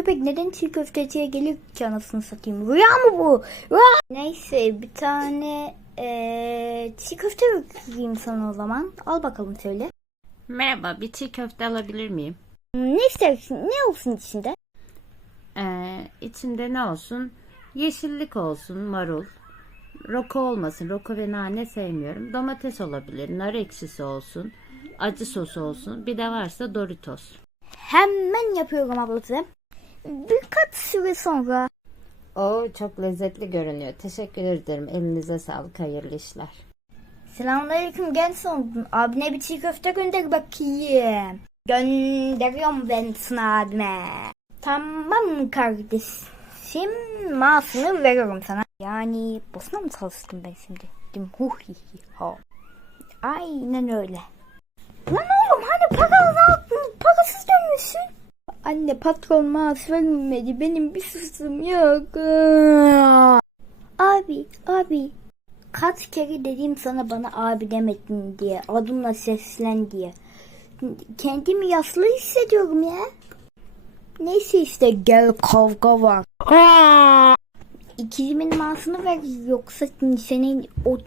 köpek neden çiğ köfteciye gelir ki anasını satayım? Rüya mı bu? Rüya. Neyse bir tane eee çiğ köfte yiyeyim sana o zaman. Al bakalım söyle. Merhaba, bir çiğ köfte alabilir miyim? Ne istersin? Ne olsun içinde? Ee, içinde ne olsun? Yeşillik olsun, marul. Roko olmasın. Roko ve nane sevmiyorum. Domates olabilir. Nar ekşisi olsun. Acı sosu olsun. Bir de varsa Doritos. Hemen yapıyorum ablası. Birkaç süre sonra. O çok lezzetli görünüyor. Teşekkür ederim. Elinize sağlık. Hayırlı işler. Selamünaleyküm genç sandın. Abine bir çiğ köfte gönder bakayım. Gönderiyorum ben sana abime. Tamam kardeşim. Maaşını veriyorum sana. Yani boşuna mı çalıştım ben şimdi? Dim hu hi hi ha. Aynen öyle. Anne patron maaş vermedi. Benim bir suçum yok. Abi, abi. Kaç kere dedim sana bana abi demedin diye. Adımla seslen diye. Kendimi yaşlı hissediyorum ya. Neyse işte gel kavga var. İkizimin maaşını ver yoksa senin o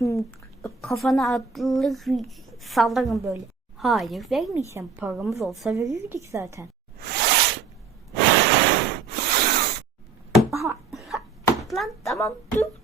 kafana atılır sallarım böyle. Hayır vermeyeceğim. Paramız olsa verirdik zaten. Atlanta Monkey.